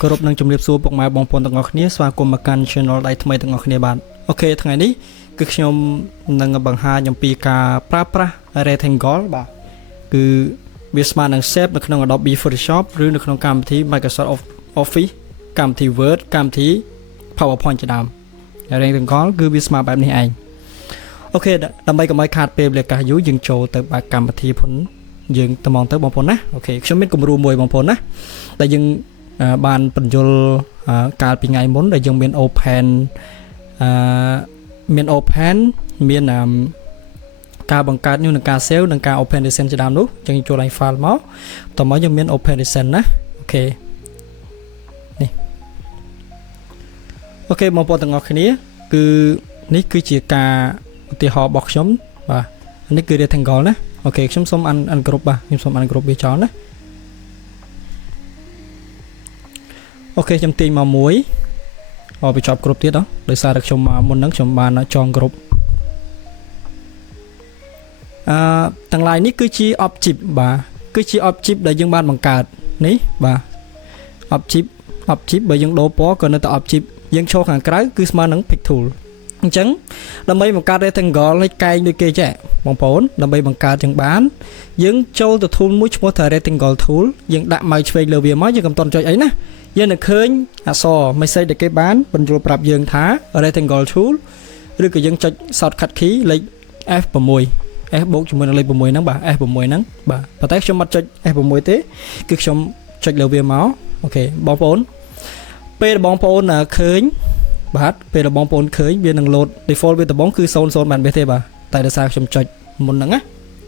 គោរពនឹងជំរាបសួរពុកម៉ែបងប្អូនទាំងអស់គ្នាស្វាគមន៍មកកាន់ channel ដៃថ្មីទាំងអស់គ្នាបាទអូខេថ្ងៃនេះគឺខ្ញុំនឹងបង្ហាញអំពីការប្រើប្រាស់ rectangle បាទគឺវាស្មើនឹង shape នៅក្នុង Adobe Photoshop ឬនៅក្នុងកម្មវិធី Microsoft Office កម្មវិធី Word កម្មវិធី PowerPoint ជាដើម rectangle គឺវាស្មើបែបនេះឯងអូខេដើម្បីកុំឲ្យខាតពេលវេលាកាសយូរយើងចូលទៅបើកកម្មវិធីផងយើងត្មងទៅបងប្អូនណាអូខេខ្ញុំមានគំរូមួយបងប្អូនណាដែលយើងបានបញ្យលកាលពីថ្ងៃមុនដែលយើងមាន open មានការបង្កើត new និងការ save និងការ open recent ជាដើមនោះយើងចូលឡើង file មកតោះមកយើងមាន open recent ណាអូខេនេះអូខេបងប្អូនទាំងអស់គ្នាគឺនេះគឺជាការឧទាហរណ៍របស់ខ្ញុំបាទនេះគឺ rectangle ណាអូខេខ្ញុំសូមungroupបាទខ្ញុំសូមungroupវាចោលណាអូខេខ្ញុំទាញមកមួយបញ្ចប់គ្រប់ទៀតដោយសារតែខ្ញុំមុនហ្នឹងខ្ញុំបានចងគ្រប់ទាំង lain នេះគឺជា object បាទគឺជា object ដែលយើងបានបង្កើតនេះបាទ object បើយើងដូរពណ៌ក៏នៅតែ object យើងឈរខាងក្រៅគឺស្មើនឹង pick tool អញ្ចឹងដើម្បីបង្កើត rectangle ឲ្យកែងដូចគេចេះបងប្អូនដើម្បីបង្កើតចឹងបានយើងចូលទៅ tool មួយឈ្មោះថា rectangle tool យើងដាក់ម៉ៅឆ្វេងលើវាមកយើងកំតន់ចុចអីណាយើងនឹងឃើញអក្សរ message ដែលគេបានបញ្យល់ប្រាប់យើងថា rectangle tool ឬក៏យើងចុច shortcut key លេខ F6 F បូកជាមួយនឹងលេខ6ហ្នឹងបាទ F6 ហ្នឹងបាទប៉ុន្តែខ្ញុំអត់ចុច F6 ទេគឺខ្ញុំចុចលើវាមកអូខេបងប្អូនពេលបងប្អូនឃើញបាទពេលបងប្អូនឃើញវានឹង load default វាដំបូងគឺ00បានទេបាទតែដោយសារខ្ញុំចុចមុនហ្នឹងណា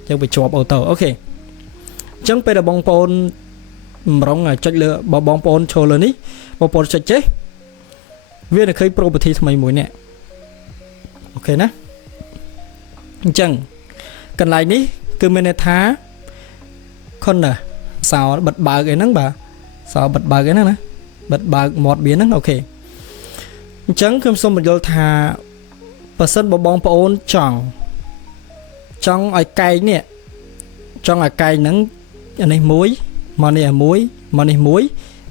យើងវាជាប់អូតូអូខេអញ្ចឹងពេលបងប្អូនម្រងចុចលើបងប្អូនចូលលើនេះបងប្អូនចុចចេះវានឹងឃើញ property ថ្មីមួយនេះអូខេណាអញ្ចឹងកន្លែងនេះគឺមានន័យថាខុនណាសោបិទបើកអីហ្នឹងបាទសោបិទបើកអីហ្នឹងណាបិទបើកមាត់វាហ្នឹងអូខេអញ្ចឹងខ្ញុំសូមបញ្យល់ថាបើសិនបងប្អូនចង់ឲ្យកែងនេះចង់ឲ្យកែងហ្នឹងអានេះមួយមកនេះមួយមកនេះមួយ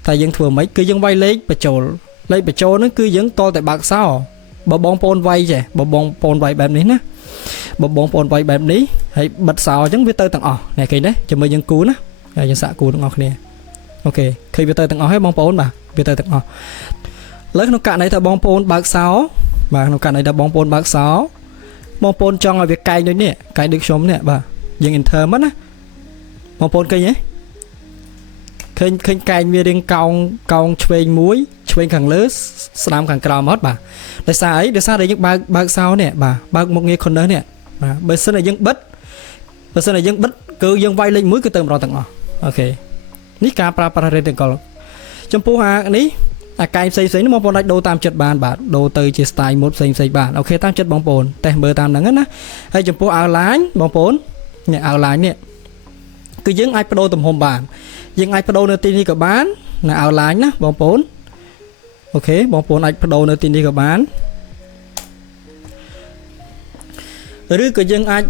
តែយើងធ្វើមិនគឺយើងវាយលេខបញ្ចូលហ្នឹងគឺយើងតតែបើកសោបើបងប្អូនវាយចេះបើបងប្អូនវាយបែបនេះណាបើបងប្អូនវាយបែបនេះហើយបិទសោអញ្ចឹងវាទៅទាំងអស់នេះឃើញទេចាំមើលយើងគូណាហើយយើងសាកគូទាំងអស់គ្នាអូខេឃើញវាទៅទាំងអស់ហើយបងប្អូនបាទវាទៅទាំងអស់លើក្នុងករណីថាបងប្អូនបើកសោបាទក្នុងករណីថាបងប្អូនបើកសោបងប្អូនចង់ឲ្យវាកែងដូចនេះកែងដូចខ្ញុំនេះបាទយើង enter មកណាបងប្អូនឃើញទេឃើញកែងវារៀងកោងឆ្វេងមួយឆ្វេងខាងលើស្ដាំខាងក្រោមអត់បាទដោយសារអីដោយសារតែយើងបើកសោនេះបាទបើកមុខងារ corner នេះបាទបើសិនតែយើងបិទគឺយើងវាយលេខ1គឺទៅម្ដងទាំងអស់អូខេនេះការប្រើប្រាស់ rectangle ចំពោះនេះអាកែងផ្សេងនេះបងប្អូនអាចដូរតាមចិត្តបានបាទដូរទៅជា style mode ផ្សេងបានអូខេតាមចិត្តបងប្អូនតេស្តមើលតាមហ្នឹងណាហើយចំពោះ outline បងប្អូននេះ outline នេះគឺយើងអាចបដូរទំហំបានយើងអាចបដូរនៅទីនេះក៏បាននៅ outline ណាបងប្អូនអូខេបងប្អូនអាចបដូរនៅទីនេះក៏បានឬក៏យើងអាច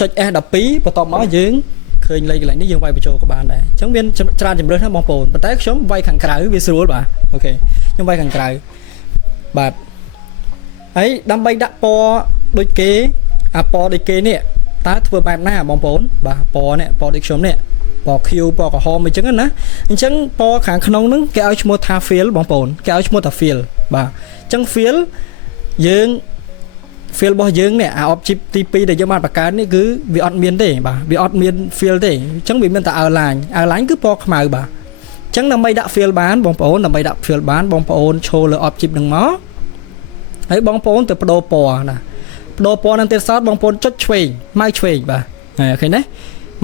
ចុច S12 បន្ទាប់មកយើងឃើញលេខកន្លែងនេះយើងវាយបញ្ចូលក៏បានដែរអញ្ចឹងមានច្រើនជម្រើសណាបងប្អូនប៉ុន្តែខ្ញុំវាយខាងក្រៅវាស្រួលបាទអូខេខ្ញុំវាយខាងក្រៅបាទហើយដើម្បីដាក់ពណ៌ដូចគេពណ៌ដូចគេនេះតើធ្វើបែបណាបងប្អូនបាទពណ៌នេះពណ៌ដូចខ្ញុំនេះពណ៌ខៀវពណ៌ក្រហមអញ្ចឹងណាអញ្ចឹងពណ៌ខាងក្នុងហ្នឹងគេឲ្យឈ្មោះថា fill បងប្អូនគេឲ្យឈ្មោះថា fill បាទអញ្ចឹង fill យើង fill របស់យើងនេះអា object ទី2ដែលយើងបានបង្កើតនេះគឺវាអត់មានទេបាទវាអត់មាន fill ទេអញ្ចឹងវាមានតែ outline គឺពណ៌ខ្មៅបាទអញ្ចឹងដើម្បីដាក់ fill បានបងប្អូនដើម្បីដាក់ fill បានបងប្អូនឈរលើ object ហ្នឹងមកហើយបងប្អូនទៅបដូរពណ៌ណាបដូរពណ៌នឹងទៀតសោតបងប្អូនចុចឆ្វេងម៉ៅឆ្វេងបាទឃើញទេ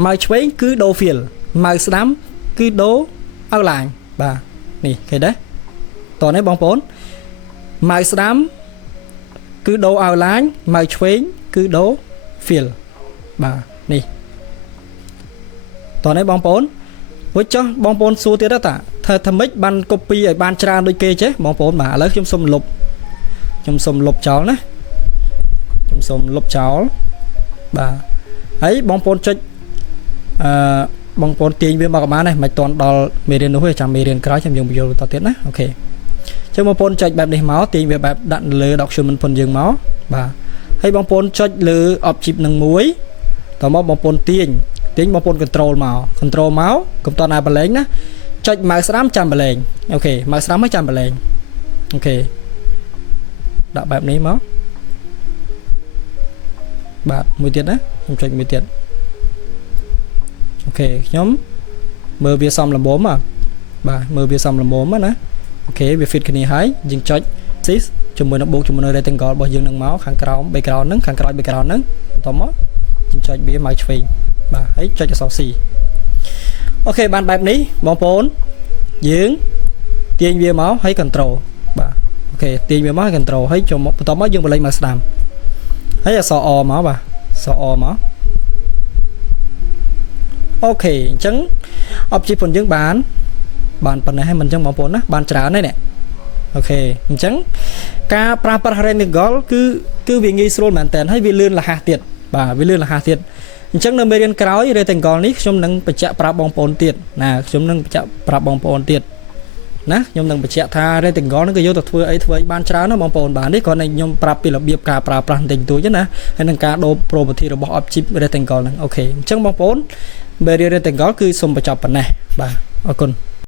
ម៉ៅឆ្វេងគឺដូរ fill ម៉ៅស្ដាំគឺដូរ outline បាទនេះឃើញទេតោះនេះបងប្អូនម៉ៅស្ដាំគឺដូរ outline ម៉ៅឆ្វេងគឺដូរ fill បាទនេះតោះនេះបងប្អូនវិញចុះបងប្អូនសួរទៀតថាម៉េចបាន copy ឲ្យបានច្រើនដូចគេចេះបងប្អូនបាទឥឡូវខ្ញុំសុំលុបចោលណាខ្ញុំសុំលុបចោលបាទហើយបងប្អូនចុច បងប្អូនទាញវាមកកបាននេះមិនទាន់ដល់មេរៀននោះទេចាំមេរៀនក្រោយខ្ញុំយើងបញ្យល់បន្តទៀតណាអូខេចឹងបងប្អូនចុចបែបនេះមកទាញវាបែបដាក់លើ document ផងយើងមកបាទហើយបងប្អូនចុចលើ object នឹងមួយតមកបងប្អូនទាញបងប្អូន control មកកុំតណាបលែងណាចុច mouse ស្ដាំចាំបលែងអូខេ mouse ស្ដាំមកចាំបលែងអូខេដាក់បែបនេះមកបាទមួយទៀតណាខ្ញុំចុចមួយទៀតអូខេខ្ញុំមើលវាសំលំមបាទមើលវាសំលំមណាអូខេវា fit គ្នាហើយយើងចុច shift ជាមួយនឹងបូកជាមួយនឹង rectangle របស់យើងនឹងមកខាងក្រោម background ហ្នឹងខាងក្រោយ background ហ្នឹងបន្តមកខ្ញុំចុចវាមកឆ្វេងបាទហើយចុចអក្សរ C អូខេបានបែបនេះបងប្អូនយើងទាញវាមកហើយ control បាទអូខេទាញវាមកហើយ control ហើយចូលមកបន្តមកយើងបលេងមកស្ដាំហើយអក្សរ O មកបាទអក្សរ O មកអូខេអញ្ចឹង object របស់យើងបានប៉ុណ្ណេះហើយមិនអញ្ចឹងបងប្អូនណាបានច្រើនហើយនេះអូខេអញ្ចឹងការប្រើប្រាស់ rectangle គឺវាងាយស្រួលមែនតើហើយវាលឿនរហ័សទៀតបាទវាលឿនរហ័សទៀតអញ្ចឹងនៅមេរៀនក្រោយ rectangle នេះខ្ញុំនឹងបញ្ជាក់ប្រាប់បងប្អូនទៀតណាខ្ញុំនឹងបញ្ជាក់ប្រាប់បងប្អូនទៀតណាខ្ញុំនឹងបញ្ជាក់ថា rectangle ហ្នឹងគឺយកទៅធ្វើអីបានច្រើនណាបងប្អូនបាទនេះគ្រាន់តែខ្ញុំប្រាប់ពីរបៀបការប្រើប្រាស់បន្តិចតួចណាហើយនឹងការដូរ property របស់ object rectangle ហ្នឹងអូខេអញ្ចឹងបងប្អូនមេរៀន rectangle គឺសូមបញ្ចប់ប៉ុណ្ណេះបាទអរគុណ